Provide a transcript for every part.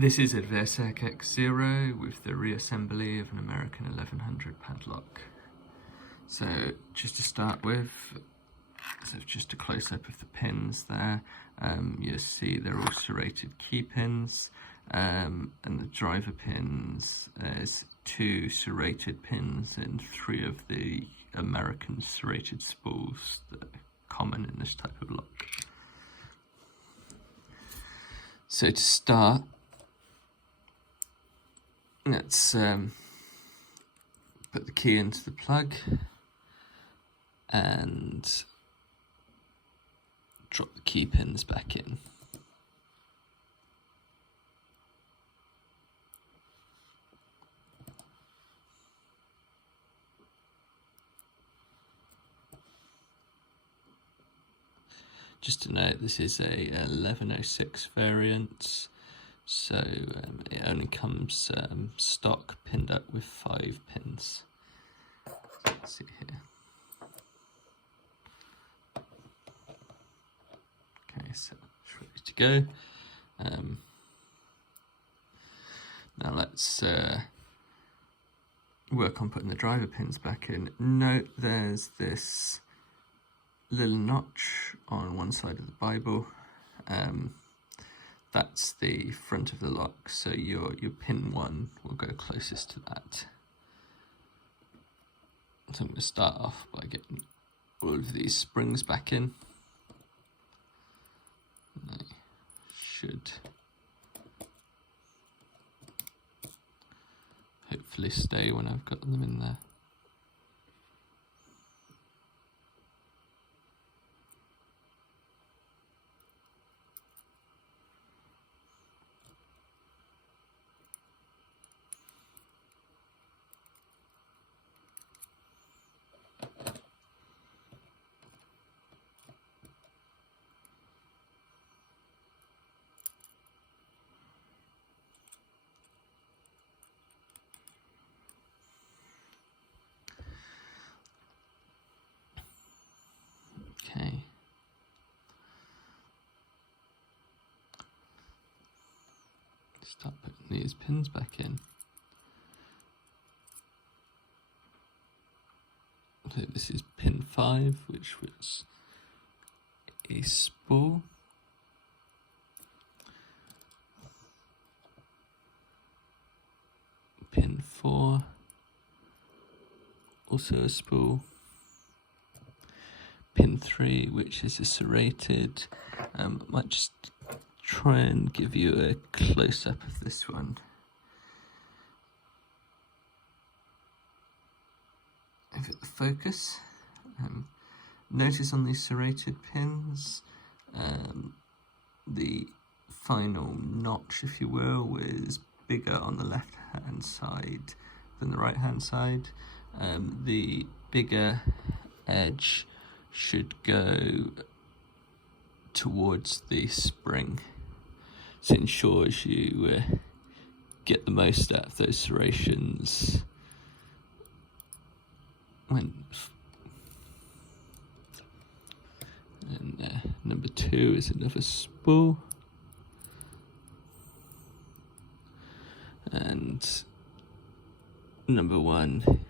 This is Adversec X0 with the reassembly of an American 1100 padlock. So just to start with, so just a close-up of the pins there. You'll see they're all serrated key pins, and the driver pins, there's 2 serrated pins and 3 of the American serrated spools that are common in this type of lock. So to start, let's put the key into the plug and drop the key pins back in. Just to note, this is a 1106 variant, so it only comes stock pinned up with 5 pins. Let's see here. Okay, so it's ready to go. Now let's work on putting the driver pins back in. Note there's this little notch on one side of the Bible. That's the front of the lock, so your pin 1 will go closest to that. So I'm going to start off by getting all of these springs back in. They should hopefully stay when I've got them in there. Okay. Start putting these pins back in. So this is pin 5, which was a spool. Pin 4, also a spool. Pin 3, which is a serrated. I might just try and give you a close-up of this one. If it the focus, notice on these serrated pins, the final notch, if you will, is bigger on the left-hand side than the right-hand side. The bigger edge should go towards the spring. So it ensures you get the most out of those serrations. And number 2 is another spool. And number 1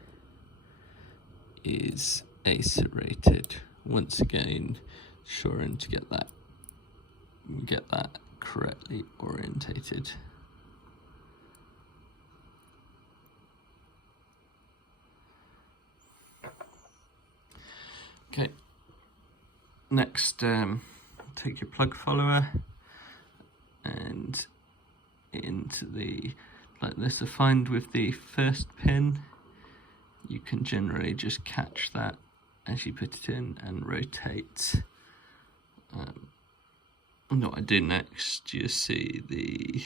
is a serrated. Once again, ensuring to get that correctly orientated. Okay. Next, take your plug follower and into the, like this, I find with the first pin, you can generally just catch that as you put it in and rotate. And what I do next, you see the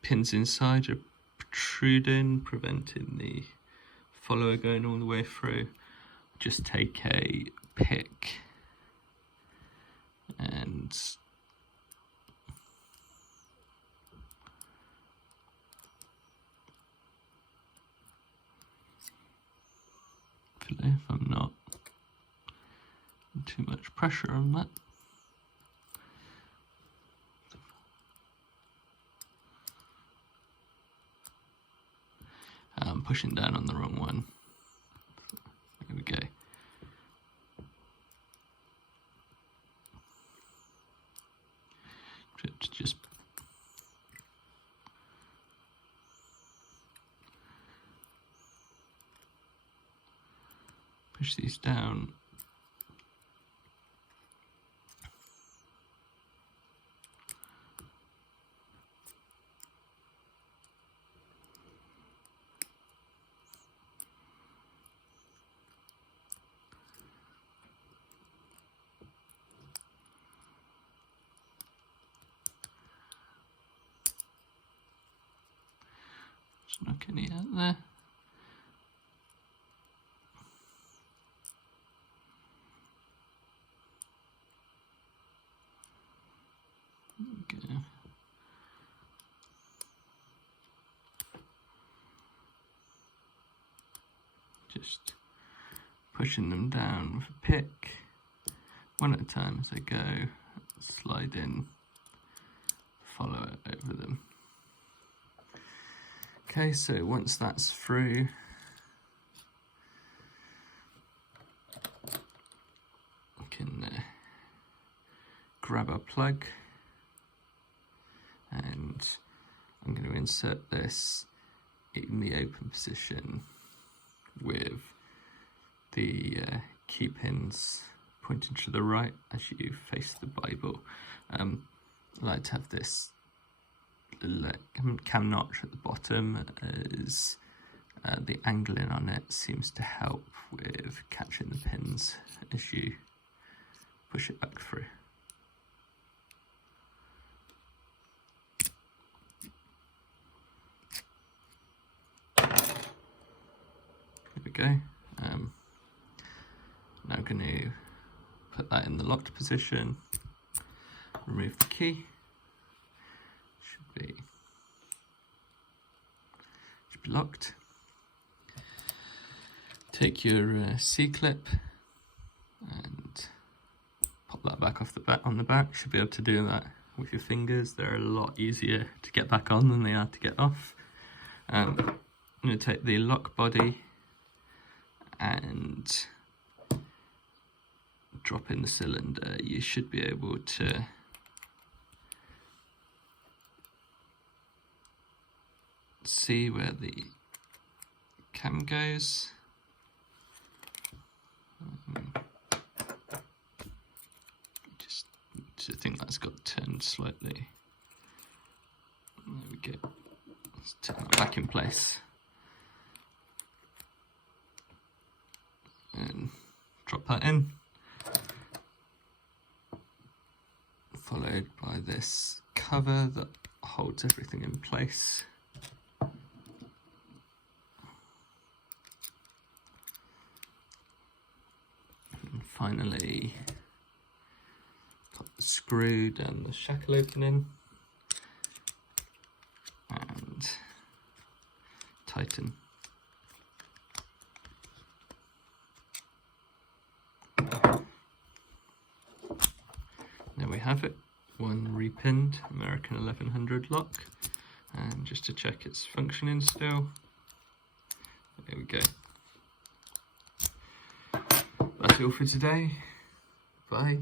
pins inside are protruding, preventing the follower going all the way through. Just take a pick and if I'm not too much pressure on that, pushing down on the wrong one. There we go. Just push these down. Just knock any out there. Okay. Just pushing them down with a pick, one at a time as I go, slide in, follow it over them. Okay, so once that's through, I can grab our plug, and I'm going to insert this in the open position with the key pins pointing to the right as you face the Bible. I like to have this little cam notch at the bottom, as the angling on it seems to help with catching the pins as you push it back through. There we go. Now I'm going to put that in the locked position, remove the key. Should be locked. Take your C-clip and pop that back off the back on the back. Should be able to do that with your fingers. They're a lot easier to get back on than they are to get off. I'm going to take the lock body and drop in the cylinder. You should be able to see where the cam goes. Just I think that's got turned slightly. There we go. Let's turn that back in place. And drop that in. Followed by this cover that holds everything in place. And finally, got the screw down the shackle opening and tighten. There we have it, one repinned American 1100 lock, and just to check it's functioning still, there we go. That's all for today, bye.